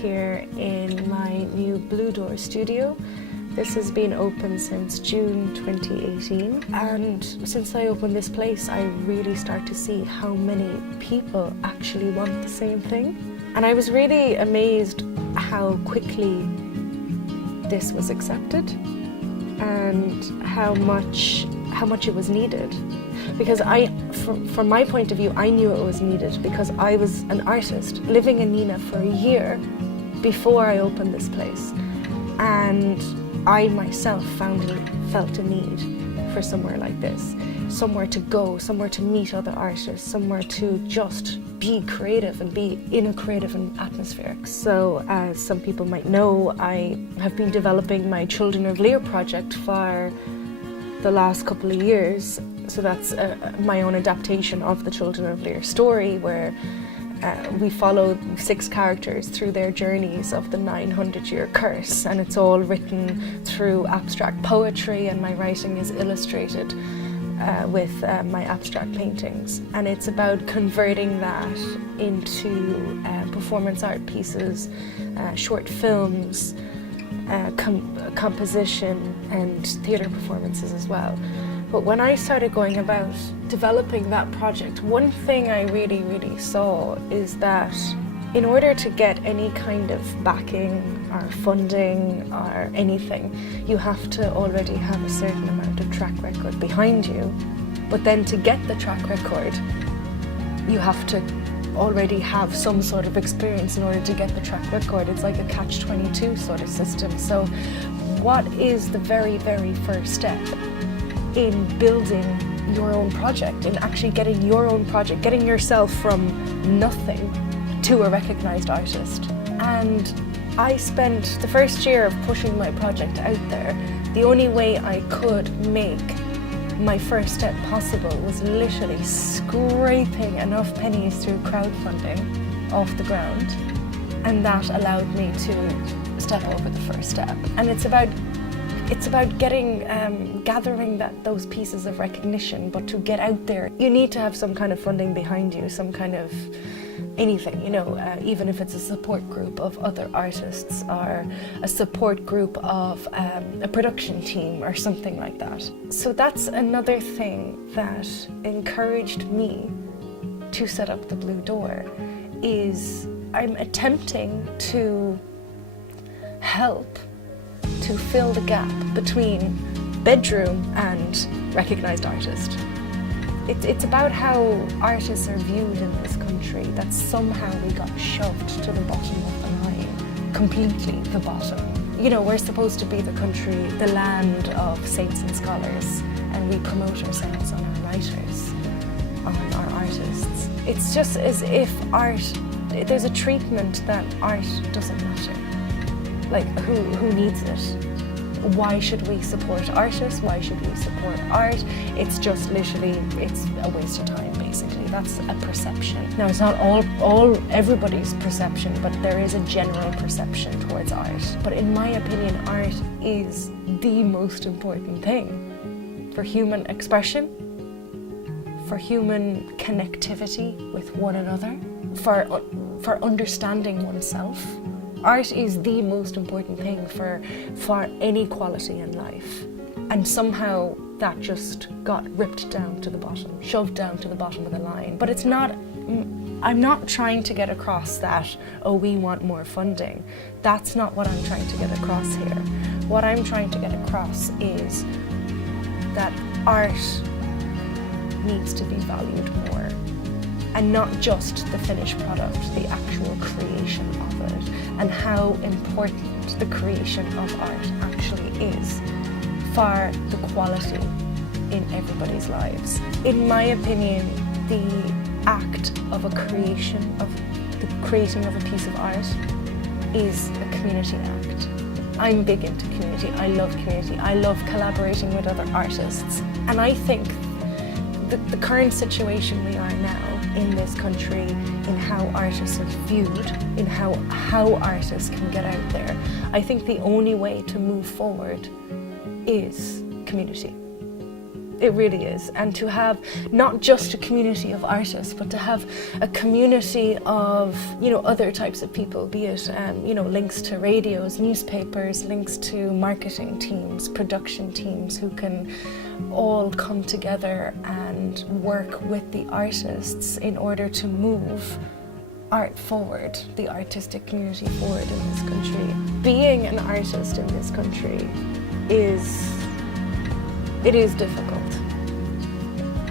here in my new Blue Door studio. This has been open since June 2018, and since I opened this place I really start to see how many people actually want the same thing. And I was really amazed how quickly this was accepted and how much it was needed. Because from my point of view, I knew it was needed because I was an artist living in Nenagh for a year before I opened this place. And I myself felt a need for somewhere like this. Somewhere to go, somewhere to meet other artists, somewhere to just be creative and be in a creative atmosphere. So, as some people might know, I have been developing my Children of Lear project for the last couple of years. So that's my own adaptation of the Children of Lear story, where we follow 6 characters through their journeys of the 900-year curse, and it's all written through abstract poetry, and my writing is illustrated with my abstract paintings. And it's about converting that into performance art pieces, short films, composition and theatre performances as well. But when I started going about developing that project, one thing I really saw is that in order to get any kind of backing or funding or anything, you have to already have a certain amount of track record behind you. But then to get the track record, you have to already have some sort of experience in order to get the track record. It's like a catch-22 sort of system. So what is the very first step in building your own project, in actually getting your own project, getting yourself from nothing to a recognised artist? And I spent the first year of pushing my project out there. The only way I could make my first step possible was literally scraping enough pennies through crowdfunding off the ground, and that allowed me to step over the first step. And it's about getting, gathering those pieces of recognition, but to get out there, you need to have some kind of funding behind you, some kind of anything, you know, even if it's a support group of other artists or a support group of a production team or something like that. So that's another thing that encouraged me to set up the Blue Door, is I'm attempting to help to fill the gap between bedroom and recognised artist. It's about how artists are viewed in this country, that somehow we got shoved to the bottom of the line, completely the bottom. You know, we're supposed to be the country, the land of saints and scholars, and we promote ourselves on our writers, on our artists. It's just as if there's a treatment that art doesn't matter. Like, who needs it? Why should we support artists? Why should we support art? It's just literally, it's a waste of time, basically. That's a perception. Now, it's not everybody's perception, but there is a general perception towards art. But in my opinion, art is the most important thing for human expression, for human connectivity with one another, for understanding oneself. Art is the most important thing for any quality in life. And somehow that just got ripped down to the bottom, shoved down to the bottom of the line. But it's not, I'm not trying to get across that, oh, we want more funding. That's not what I'm trying to get across here. What I'm trying to get across is that art needs to be valued more. And not just the finished product, the actual creation of it, and how important the creation of art actually is for the quality in everybody's lives. In my opinion, the act of creating of a piece of art is a community act. I'm big into community, I love community, I love collaborating with other artists, and I think the current situation we are now in this country, in how artists are viewed, in how artists can get out there, I think the only way to move forward is community. It really is. And to have not just a community of artists, but to have a community of, other types of people, be it, links to radios, newspapers, links to marketing teams, production teams who can all come together and work with the artists in order to move art forward, the artistic community forward in this country. Being an artist in this country is difficult.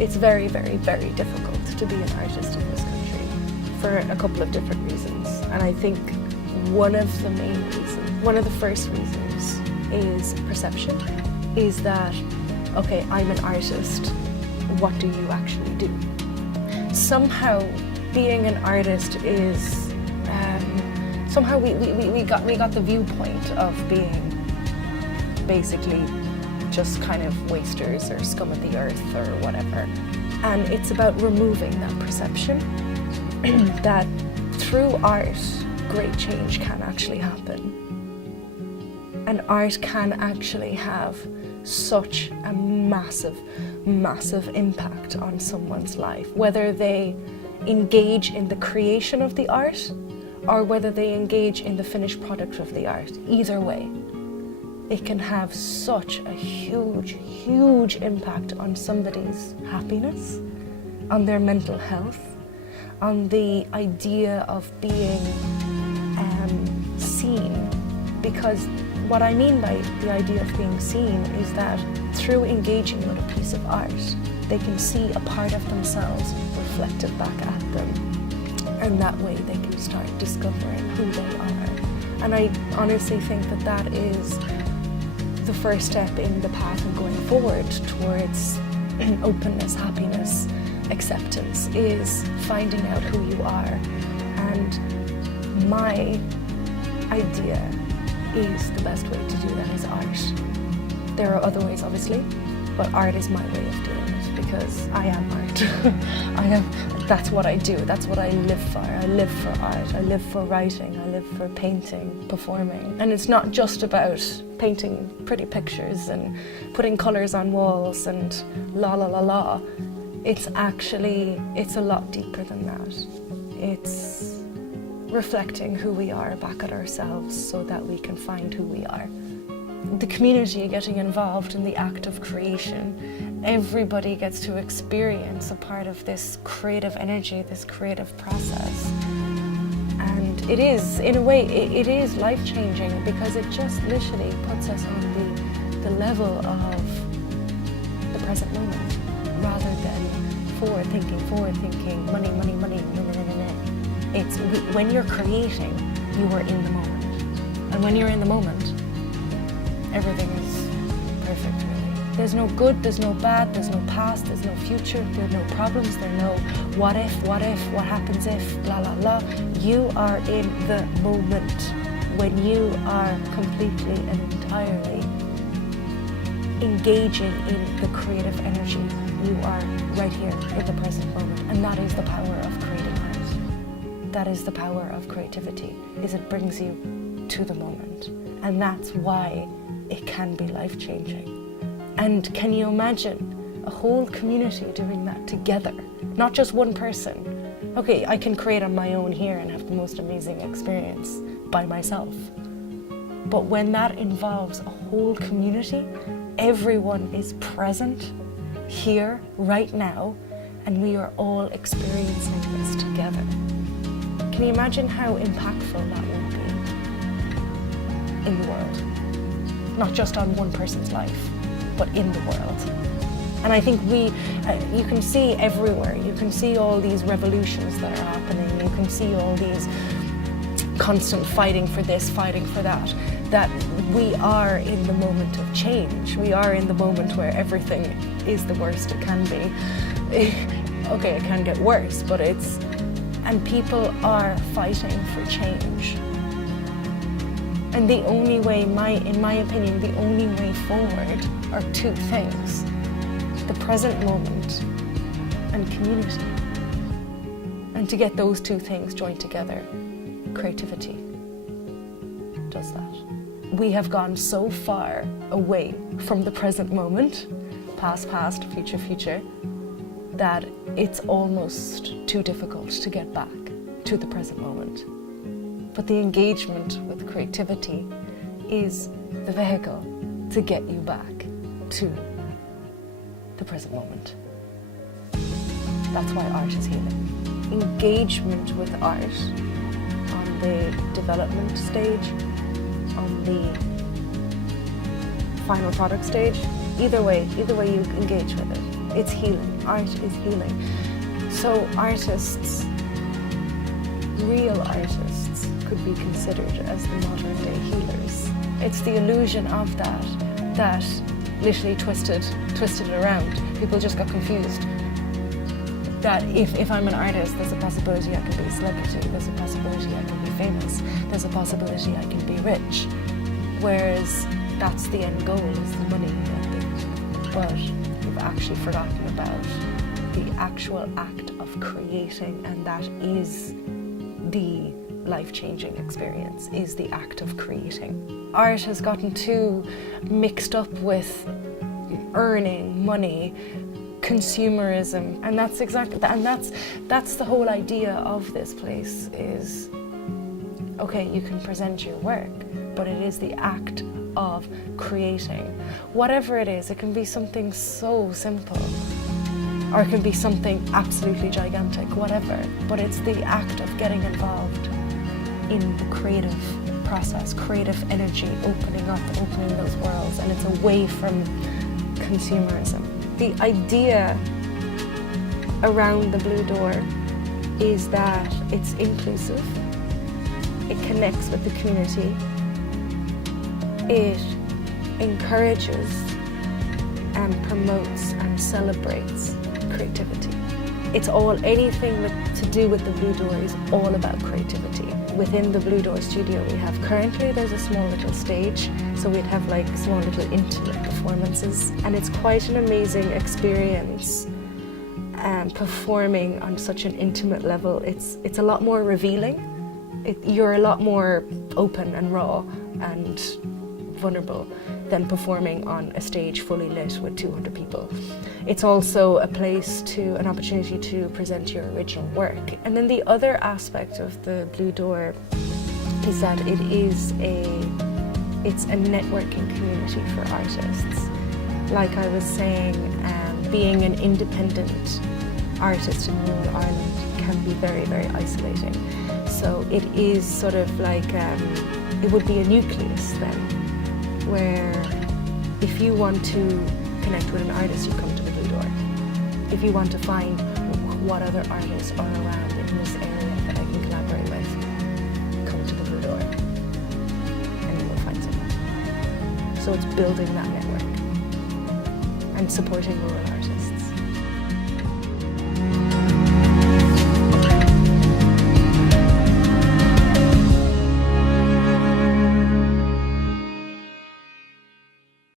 It's very, very, very difficult to be an artist in this country for a couple of different reasons. And I think one of the first reasons is perception, is that, okay, I'm an artist, what do you actually do? Somehow being an artist is, somehow we got the viewpoint of being basically just kind of wasters or scum of the earth or whatever. And it's about removing that perception that through art, great change can actually happen. And art can actually have such a massive, massive impact on someone's life, whether they engage in the creation of the art or whether they engage in the finished product of the art. Either way, it can have such a huge, huge impact on somebody's happiness, on their mental health, on the idea of being seen. Because what I mean by the idea of being seen is that through engaging with a piece of art, they can see a part of themselves reflected back at them. And that way they can start discovering who they are. And I honestly think that that is the first step in the path of going forward towards openness, happiness, acceptance, is finding out who you are. And my idea is the best way to do that is art. There are other ways, obviously, but art is my way of doing it because I am art. That's what I do. That's what I live for. I live for art. I live for writing. I live for painting, performing. And it's not just about painting pretty pictures and putting colours on walls and la la la la. It's a lot deeper than that. It's reflecting who we are back at ourselves so that we can find who we are. The community getting involved in the act of creation, everybody gets to experience a part of this creative energy, this creative process. And it is, in a way, it is life-changing because it just literally puts us on the level of the present moment rather than forward thinking, money, It's when you're creating, you are in the moment. And when you're in the moment, everything is perfect, really. There's no good, there's no bad, there's no past, there's no future, there's no problems, there's no what if, what happens if, la la la. You are in the moment. When you are completely and entirely engaging in the creative energy, you are right here in the present moment. And that is the power of creating art. That is the power of creativity, is it brings you to the moment. And that's why it can be life-changing. And can you imagine a whole community doing that together? Not just one person. Okay, I can create on my own here and have the most amazing experience by myself. But when that involves a whole community, everyone is present here, right now, and we are all experiencing this together. Can you imagine how impactful that would be in the world? Not just on one person's life, but in the world. And I think you can see everywhere, you can see all these revolutions that are happening, you can see all these constant fighting for this, fighting for that we are in the moment of change. We are in the moment where everything is the worst it can be. Okay, it can get worse, but and people are fighting for change. And the only way, in my opinion, the only way forward are two things: the present moment and community. And to get those two things joined together, creativity does that. We have gone so far away from the present moment, past, future, that it's almost too difficult to get back to the present moment. But the engagement with creativity is the vehicle to get you back to the present moment. That's why art is healing. Engagement with art on the development stage, on the final product stage, either way you engage with it, it's healing. Art is healing. So artists, real artists, could be considered as the modern day healers. It's the illusion of that literally twisted it around. People just got confused. That if I'm an artist, there's a possibility I can be a celebrity, there's a possibility I can be famous, there's a possibility I can be rich. Whereas that's the end goal, is the money. But you've actually forgotten about the actual act of creating, and that is the life-changing experience, is the act of creating. Art has gotten too mixed up with earning money, consumerism, and that's exactly that, and that's the whole idea of this place is, okay, you can present your work, but it is the act of creating. Whatever it is, it can be something so simple, or it can be something absolutely gigantic, whatever, but it's the act of getting involved in the creative process, creative energy, opening those worlds, and it's away from consumerism. The idea around the Blue Door is that it's inclusive, it connects with the community, it encourages and promotes and celebrates creativity. It's anything to do with the Blue Door is all about creativity. Within the Blue Door studio there's a small little stage, so we'd have like small little intimate performances, and it's quite an amazing experience performing on such an intimate level. It's a lot more revealing. You're a lot more open and raw and vulnerable than performing on a stage fully lit with 200 people. It's also an opportunity to present your original work. And then the other aspect of the Blue Door is that it's a networking community for artists. Like I was saying, being an independent artist in rural Ireland can be very, very isolating. So it is sort of like, it would be a nucleus then, where if you want to connect with an artist, you come to the Blue Door. If you want to find what other artists are around in this area that I can collaborate with, come to the Blue Door, and you will find someone. So it's building that network and supporting rural artists.